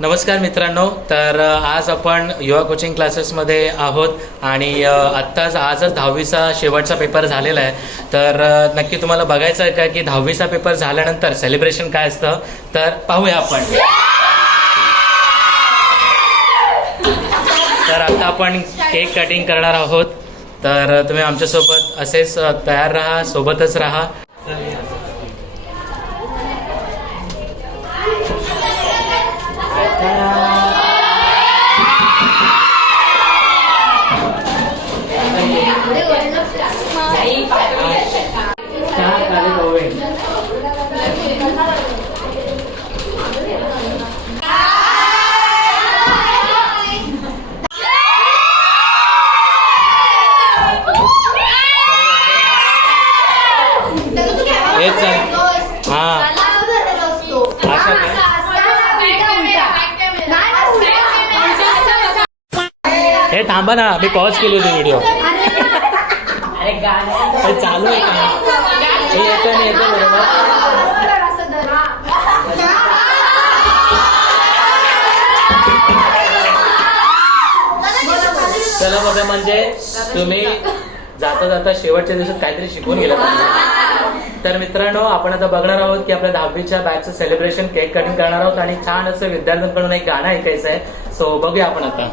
नमस्कार मित्रांनो, तर आज आपण युवा कोचिंग क्लासेसमध्ये आहोत आणि आजच 10वीचा शेवटचा पेपर झालेला आहे. तर नक्की तुम्हाला बघायचं आहे का की 10वीचा पेपर झाल्यानंतर सेलिब्रेशन काय असतं, तर पाहूया आपण. तर आता आपण केक कटिंग करणार आहोत, तर तुम्ही आमच्यासोबत असेच तयार राहा, सोबतच राहा. हे थांबा ना, मी पॉज केली होती व्हिडिओ. हे चालू आहे का? हे येतं नाही येतं बरोबर. चला बघा, म्हणजे तुम्ही जाता जाता शेवटच्या दिवसात काहीतरी शिकून गेला. तर मित्रांनो, आपण आता बघणार आहोत की आपल्या 10वीच्या बॅचचं सेलिब्रेशन, केक कटिंग करणार आहोत आणि छान असं विद्यार्थ्यांकडून एक गाणं ऐकायचं आहे. सो बघूया आपण आता.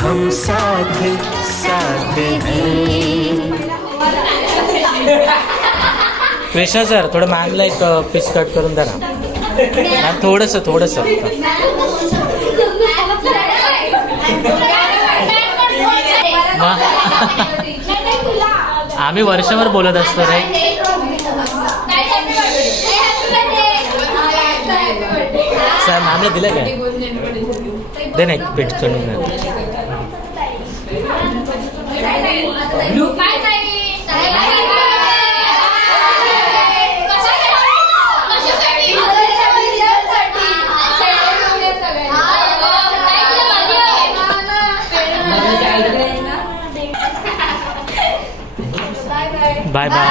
हम साथ साथ हैं. कृष्णा सर, थोडं मॅमला एक पीस कट करून द्या ना मॅम, थोडंसं. आम्ही वर्षभर बोलत असतो रे. सर मॅमला दिलं काय? दे ना एक पीठ करून द्या. Bye bye.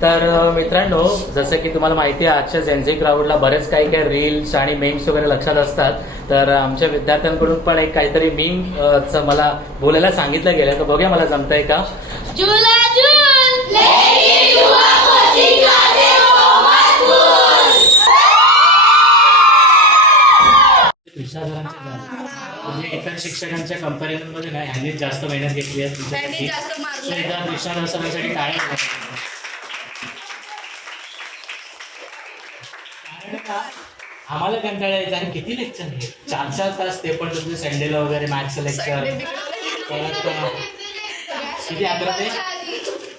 तर मित्रांनो, जसं की तुम्हाला माहिती आहे, आजच्या जेनझी क्राऊडला बरेच काही रील्स आणि मीम्स वगैरे लक्षात असतात. तर आमच्या विद्यार्थ्यांकडून पण एक काहीतरी मीमचं मला बोलायला सांगितलं गेलं, तर बघूया मला जमतंय का. म्हणजे इतर शिक्षकांच्या कंपॅरिझन मध्ये नाही, ह्यांनी जास्त मेहनत घेतली आहे तुमच्यासाठी. कृष्णा सरांसाठी टाळ्या. कारण का आम्हाला कंटाळा यायचा आणि किती लेक्चर आहे, 4-4 तास, ते पण तुमचे संडेला वगैरे मॅथ्सचं लेक्चर. परत किती 11 ते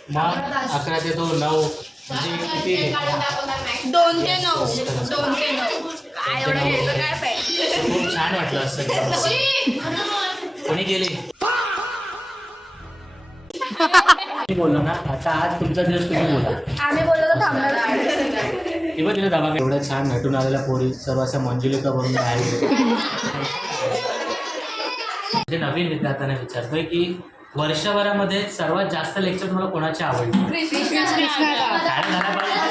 मग 11 ते 9 म्हणजे किती 2 ते 9. खूप छान वाटलं असं. कोणी गेले बोललो ना, आता आज तुमचा दिवस तुम्ही बोला. आम्ही बोललो तर थांबणार. किंवा तिला दबा एवढ्या छान नटून आलेल्या पोरी सर्व अशा मंजुलिका बनून राहिले. म्हणजे नवीन विद्यार्थ्यांना विचारतोय की वर्षभरामध्ये सर्वात जास्त लेक्चर तुम्हाला कोणाची आवडली? काय झालं पाहिजे?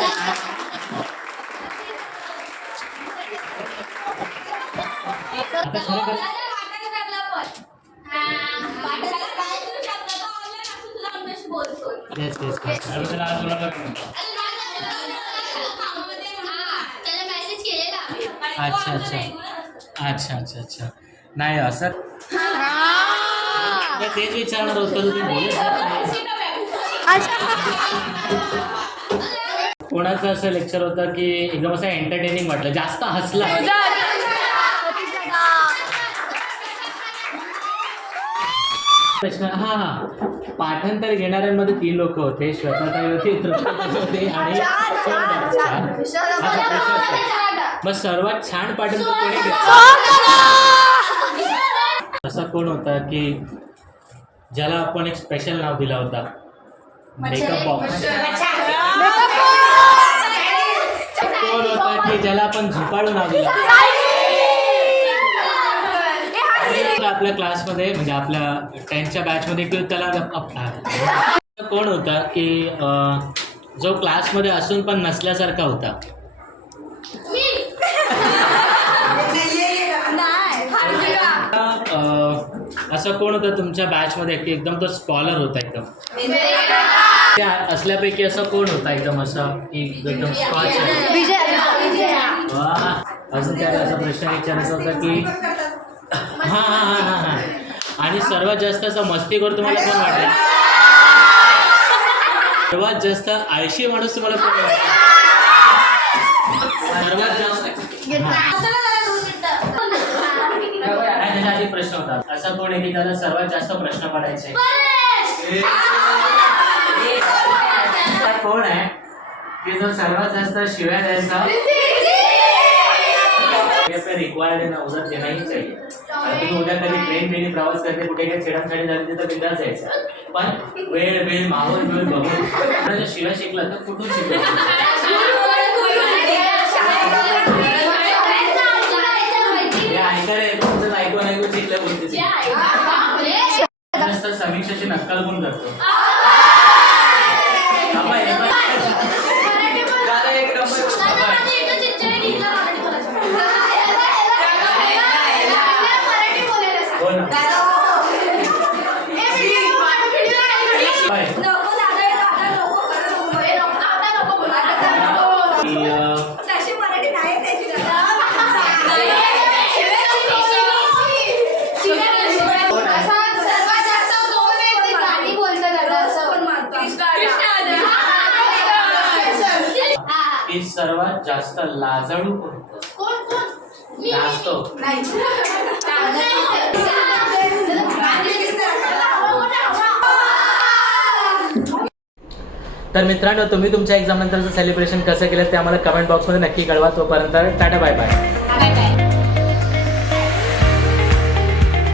अच्छा. नाही असं तेच विचारणार होतं, तुम्ही बोलत. कोणाचं असं लेक्चर होतं की एकदम असं एंटरटेनिंग वाटलं, जास्त हसला? प्रश्न. पाठांतर घेणाऱ्यांमध्ये 3 लोक होते, श्वेताताई होती, तृप्ती होती आणि मग सर्वात छान पाठांतर कोणी घेतलं? असा कोण होता की ज्याला आपण एक स्पेशल नाव दिला होता? मेकअप बॉक्स कोण होता की ज्याला आपण झोपाळू नाव दिलं आपल्या क्लासमध्ये म्हणजे आपल्या 10th बॅचमध्ये किंवा त्याला कोण होता की जो क्लासमध्ये असून पण नसल्यासारखा होता असं कोण होतं तुमच्या बॅचमध्ये की एकदम तो स्कॉलर होता एकदम त्या असल्यापैकी असं कोण होता एकदम असं की एकदम स्कॉच अजून त्याला असा प्रश्न विचारायचा होता की हां आणि सर्वात जास्त असं मस्तीखोर तुम्हाला कोण वाटलं सर्वात जास्त आळशी माणूस तुम्हाला कोण वाटलं सर्वात जास्त त्याच्या आधी प्रश्न होता असा कोण आहे की त्याला सर्वात जास्त प्रश्न पडायचे कोण आहे की जो सर्वात जास्त शिव्या द्यायचा रिक्वायर्ड आहे ना उद्या देण्याही चाहिए तुम्ही उद्या कधी ट्रेन प्रवास करते कुठे काही छेडाछेडी झाली तर बिंदास जायचं पण वेळ माहोल बघून शिव्या शिकला तर कुठून शिकला ऐकून शिकल्या गोष्टी जास्त समीक्षाची नक्कल पण करतो की सर्वात जास्त लाजळू जास्त तर मित्रांनो तुम्ही तुमच्या एक्झाम नंतरचं सेलिब्रेशन कसं केलं ते आम्हाला कमेंट बॉक्समध्ये नक्की कळवा तोपर्यंत टाटा बाय बाय